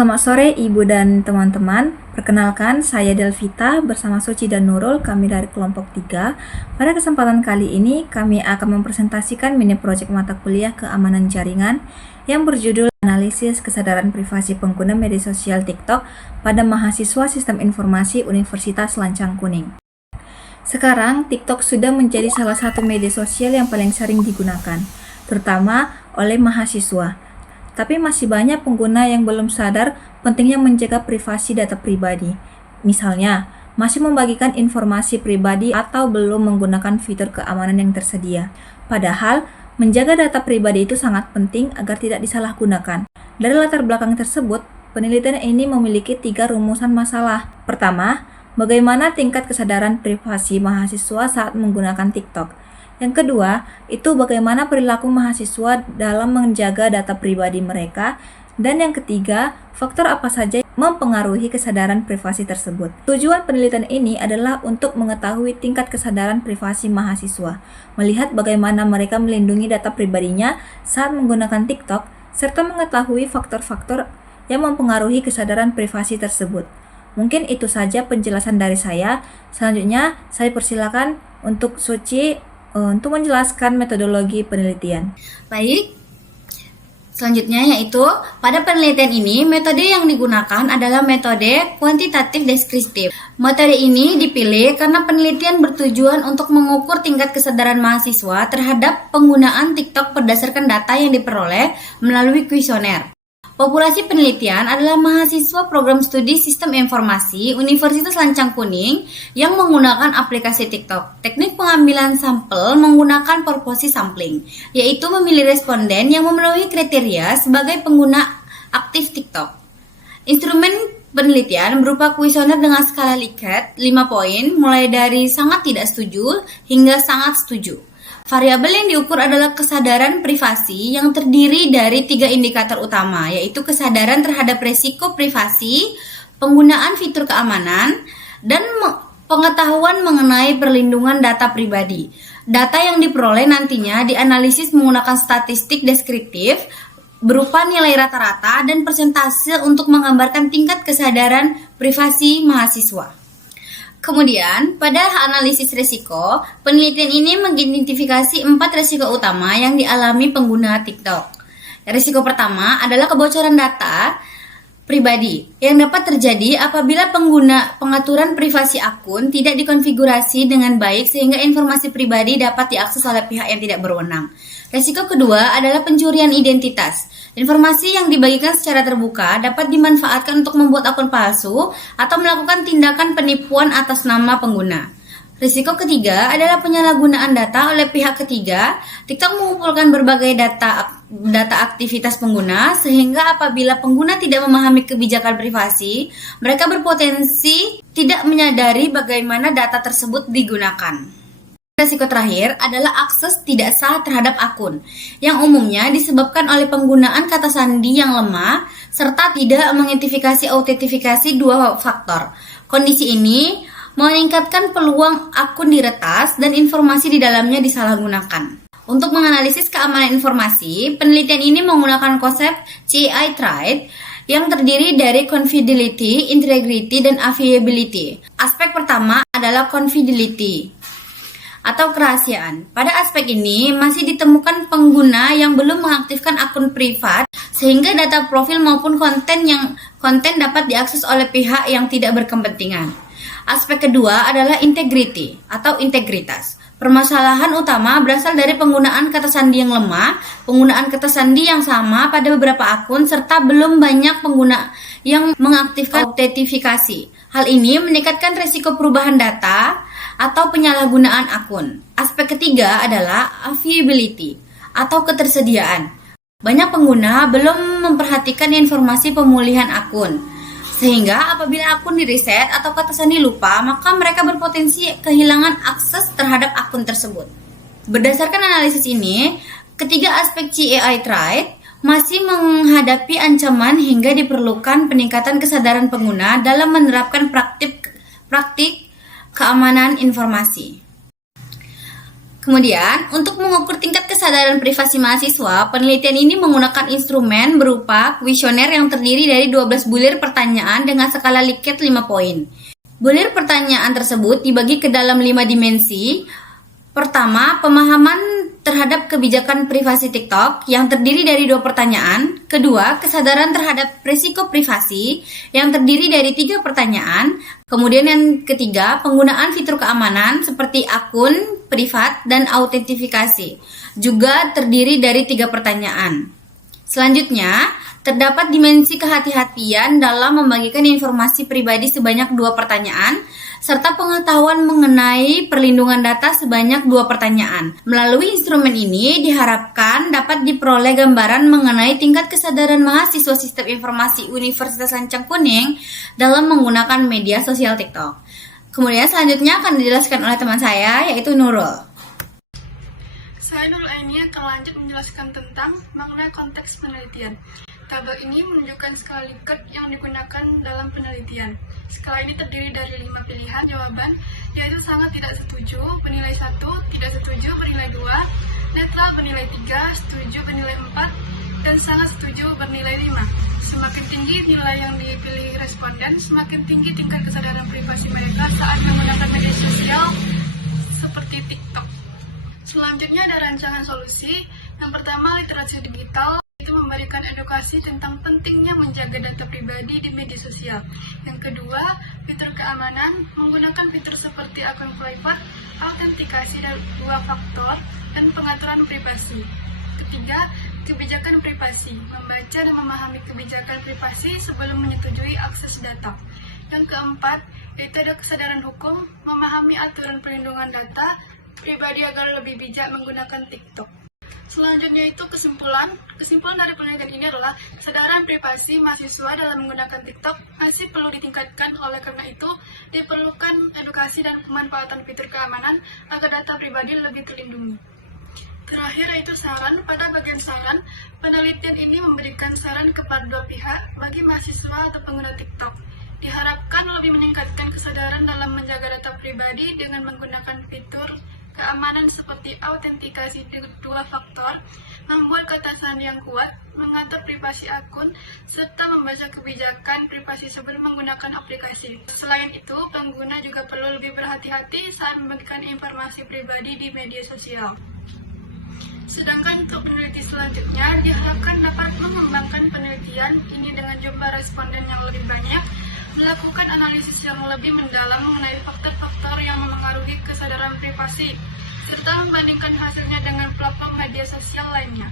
Selamat sore Ibu dan teman-teman. Perkenalkan, saya Delvita bersama Suci dan Nurul, kami dari kelompok 3. Pada kesempatan kali ini, kami akan mempresentasikan mini project mata kuliah keamanan jaringan yang berjudul Analisis Kesadaran Privasi Pengguna Media Sosial TikTok pada Mahasiswa Sistem Informasi Universitas Lancang Kuning. Sekarang, TikTok sudah menjadi salah satu media sosial yang paling sering digunakan, terutama oleh mahasiswa. Tapi masih banyak pengguna yang belum sadar pentingnya menjaga privasi data pribadi. Misalnya, masih membagikan informasi pribadi atau belum menggunakan fitur keamanan yang tersedia. Padahal, menjaga data pribadi itu sangat penting agar tidak disalahgunakan. Dari latar belakang tersebut, penelitian ini memiliki 3 rumusan masalah. Pertama, bagaimana tingkat kesadaran privasi mahasiswa saat menggunakan TikTok. Yang kedua, itu bagaimana perilaku mahasiswa dalam menjaga data pribadi mereka. Dan yang ketiga, faktor apa saja yang mempengaruhi kesadaran privasi tersebut. Tujuan penelitian ini adalah untuk mengetahui tingkat kesadaran privasi mahasiswa, melihat bagaimana mereka melindungi data pribadinya saat menggunakan TikTok, serta mengetahui faktor-faktor yang mempengaruhi kesadaran privasi tersebut. Mungkin itu saja penjelasan dari saya. Selanjutnya, saya persilakan untuk Suci untuk menjelaskan metodologi penelitian. Baik, selanjutnya yaitu pada penelitian ini metode yang digunakan adalah metode kuantitatif deskriptif. Metode ini dipilih karena penelitian bertujuan untuk mengukur tingkat kesadaran mahasiswa terhadap penggunaan TikTok berdasarkan data yang diperoleh melalui kuesioner. Populasi penelitian adalah mahasiswa program studi Sistem Informasi Universitas Lancang Kuning yang menggunakan aplikasi TikTok. Teknik pengambilan sampel menggunakan purpose sampling, yaitu memilih responden yang memenuhi kriteria sebagai pengguna aktif TikTok. Instrumen penelitian berupa kuesioner dengan skala Likert 5 poin, mulai dari sangat tidak setuju hingga sangat setuju. Variabel yang diukur adalah kesadaran privasi yang terdiri dari 3 indikator utama, yaitu kesadaran terhadap resiko privasi, penggunaan fitur keamanan, dan pengetahuan mengenai perlindungan data pribadi. Data yang diperoleh nantinya dianalisis menggunakan statistik deskriptif berupa nilai rata-rata dan persentase untuk menggambarkan tingkat kesadaran privasi mahasiswa. Kemudian, pada analisis risiko, penelitian ini mengidentifikasi 4 risiko utama yang dialami pengguna TikTok. Risiko pertama adalah kebocoran data pribadi yang dapat terjadi apabila pengaturan privasi akun tidak dikonfigurasi dengan baik sehingga informasi pribadi dapat diakses oleh pihak yang tidak berwenang. Risiko kedua adalah pencurian identitas. Informasi yang dibagikan secara terbuka dapat dimanfaatkan untuk membuat akun palsu atau melakukan tindakan penipuan atas nama pengguna. Risiko ketiga adalah penyalahgunaan data oleh pihak ketiga. TikTok mengumpulkan berbagai data aktivitas pengguna sehingga apabila pengguna tidak memahami kebijakan privasi, mereka berpotensi tidak menyadari bagaimana data tersebut digunakan. Risiko terakhir adalah akses tidak sah terhadap akun, yang umumnya disebabkan oleh penggunaan kata sandi yang lemah serta tidak mengidentifikasi autentifikasi 2 faktor. Kondisi ini meningkatkan peluang akun diretas dan informasi di dalamnya disalahgunakan. Untuk menganalisis keamanan informasi, penelitian ini menggunakan konsep CAI Triad yang terdiri dari confidentiality, integrity, dan availability. Aspek pertama adalah confidentiality atau kerahasiaan. Pada aspek ini masih ditemukan pengguna yang belum mengaktifkan akun privat sehingga data profil maupun konten dapat diakses oleh pihak yang tidak berkepentingan. Aspek kedua adalah integrity atau integritas. Permasalahan utama berasal dari penggunaan kata sandi yang lemah, penggunaan kata sandi yang sama pada beberapa akun, serta belum banyak pengguna yang mengaktifkan autentifikasi. Hal ini meningkatkan risiko perubahan data atau penyalahgunaan akun. Aspek ketiga adalah availability atau ketersediaan. Banyak pengguna belum memperhatikan informasi pemulihan akun, sehingga apabila akun di-reset atau kata sandi lupa, maka mereka berpotensi kehilangan akses terhadap akun tersebut. Berdasarkan analisis ini, ketiga aspek CAI Triad masih menghadapi ancaman hingga diperlukan peningkatan kesadaran pengguna dalam menerapkan praktik keamanan informasi. Kemudian, untuk mengukur tingkat kesadaran privasi mahasiswa, penelitian ini menggunakan instrumen berupa kuesioner yang terdiri dari 12 bulir pertanyaan dengan skala Likert 5 poin. Bulir pertanyaan tersebut dibagi ke dalam 5 dimensi. Pertama, pemahaman terhadap kebijakan privasi TikTok yang terdiri dari 2 pertanyaan. Kedua, kesadaran terhadap risiko privasi yang terdiri dari 3 pertanyaan. Kemudian yang ketiga, penggunaan fitur keamanan seperti akun, privat, dan autentifikasi. Juga terdiri dari 3 pertanyaan. Selanjutnya, terdapat dimensi kehati-hatian dalam membagikan informasi pribadi sebanyak 2 pertanyaan, serta pengetahuan mengenai perlindungan data sebanyak 2 pertanyaan. Melalui instrumen ini diharapkan dapat diperoleh gambaran mengenai tingkat kesadaran mahasiswa Sistem Informasi Universitas Lancang Kuning dalam menggunakan media sosial TikTok. Kemudian selanjutnya akan dijelaskan oleh teman saya, yaitu Nurul. Saya Nurul Aini akan lanjut menjelaskan tentang makna konteks penelitian. Tabel ini menunjukkan skala Likert yang digunakan dalam penelitian. Skala ini terdiri dari 5 pilihan jawaban, yaitu sangat tidak setuju, bernilai 1, tidak setuju, bernilai 2, netral bernilai 3, setuju bernilai 4, dan sangat setuju bernilai 5. Semakin tinggi nilai yang dipilih responden, semakin tinggi tingkat kesadaran privasi mereka saat menggunakan media sosial seperti TikTok. Selanjutnya ada rancangan solusi. Yang pertama, literasi digital, itu memberikan edukasi tentang pentingnya menjaga data pribadi di media sosial. Yang kedua, fitur keamanan, menggunakan fitur seperti akun private, autentikasi dan 2 faktor, dan pengaturan privasi. Ketiga, kebijakan privasi, membaca dan memahami kebijakan privasi sebelum menyetujui akses data. Yang keempat, itu ada kesadaran hukum, memahami aturan perlindungan data pribadi agar lebih bijak menggunakan TikTok. Selanjutnya itu kesimpulan. Kesimpulan dari penelitian ini adalah kesadaran privasi mahasiswa dalam menggunakan TikTok masih perlu ditingkatkan. Oleh karena itu, diperlukan edukasi dan pemanfaatan fitur keamanan agar data pribadi lebih terlindungi. Terakhir yaitu saran. Pada bagian saran, penelitian ini memberikan saran kepada 2 pihak bagi mahasiswa atau pengguna TikTok. Diharapkan lebih meningkatkan kesadaran dalam menjaga data pribadi dengan menggunakan fitur keamanan seperti autentikasi 2 faktor, membuat kata sandi yang kuat, mengatur privasi akun, serta membaca kebijakan privasi sebelum menggunakan aplikasi. Selain itu, pengguna juga perlu lebih berhati-hati saat membagikan informasi pribadi di media sosial. Sedangkan untuk peneliti selanjutnya, diharapkan dapat mengembangkan penelitian ini dengan jumlah responden yang lebih banyak, melakukan analisis yang lebih mendalam mengenai faktor-faktor yang memengaruhi kesadaran privasi, serta membandingkan hasilnya dengan platform media sosial lainnya.